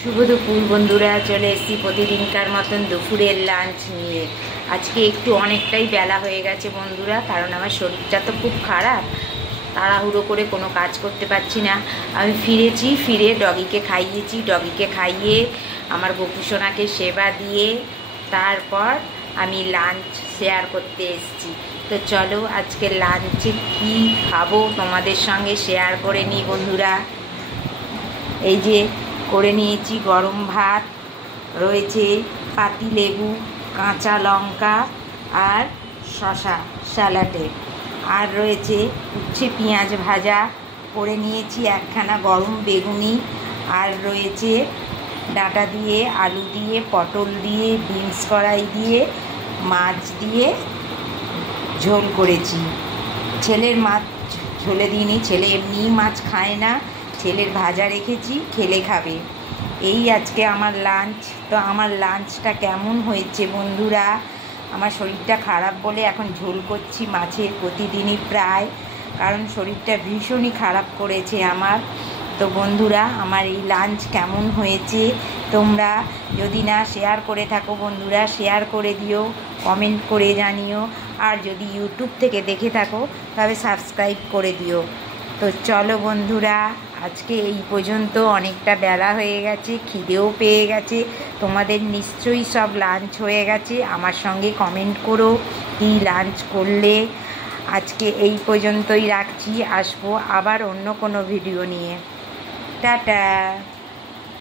শুভ দুপুর বন্ধুরা, চলে এসেছি প্রতিদিনকার মতন দুপুরের লাঞ্চ নিয়ে। আজকে একটু অনেকটাই বেলা হয়ে গেছে বন্ধুরা, কারণ আমার শরীরটা তো খুব খারাপ, তাড়াহুড়ো করে কোনো কাজ করতে পারছি না। আমি ফিরে ডগিকে খাইয়েছি, ডগিকে খাইয়ে আমার গোপুসোনাকে সেবা দিয়ে তারপর আমি লাঞ্চ শেয়ার করতে এসেছি। তো চলো আজকে লাঞ্চে কি খাবো তোমাদের সঙ্গে শেয়ার করে নিই বন্ধুরা। এই যে করে নিয়েছি গরম ভাত, রয়েছে পাতিলেবু, কাঁচা লঙ্কা আর শসা স্যালাডে, আর রয়েছে উচ্ছে পেঁয়াজ ভাজা, করে নিয়েছি একখানা গরম বেগুনি, আর রয়েছে ডাঁটা দিয়ে, আলু দিয়ে, পটল দিয়ে, বিনস কড়াই দিয়ে, মাছ দিয়ে ঝোল করেছি। ছেলের মাছ ঝোলে দিইনি, ছেলে এমনিই মাছ খায় না, ছেলের ভাজা রেখেছি, খেলে খাবে। এই আজকে আমার লাঞ্চ। তো আমার লাঞ্চটা কেমন হয়েছে বন্ধুরা? আমার শরীরটা খারাপ বলে এখন ঝোল করছি মাছের প্রতিদিনই প্রায়, কারণ শরীরটা ভীষণই খারাপ করেছে আমার। তো বন্ধুরা, আমার এই লাঞ্চ কেমন হয়েছে তোমরা যদি না শেয়ার করে থাকো বন্ধুরা, শেয়ার করে দিও, কমেন্ট করে জানিও, আর যদি ইউটিউব থেকে দেখে থাকো তবে সাবস্ক্রাইব করে দিও। তো চলো বন্ধুরা, আজকে এই পর্যন্ত, অনেকটা বেলা হয়ে গেছে, খিদেও পেয়ে গেছে। তোমাদের নিশ্চয়ই সব লাঞ্চ হয়ে গেছে, আমার সঙ্গে কমেন্ট করো কী লাঞ্চ করলে। আজকে এই পর্যন্তই রাখছি, আসবো আবার অন্য কোনো ভিডিও নিয়ে। টাটা।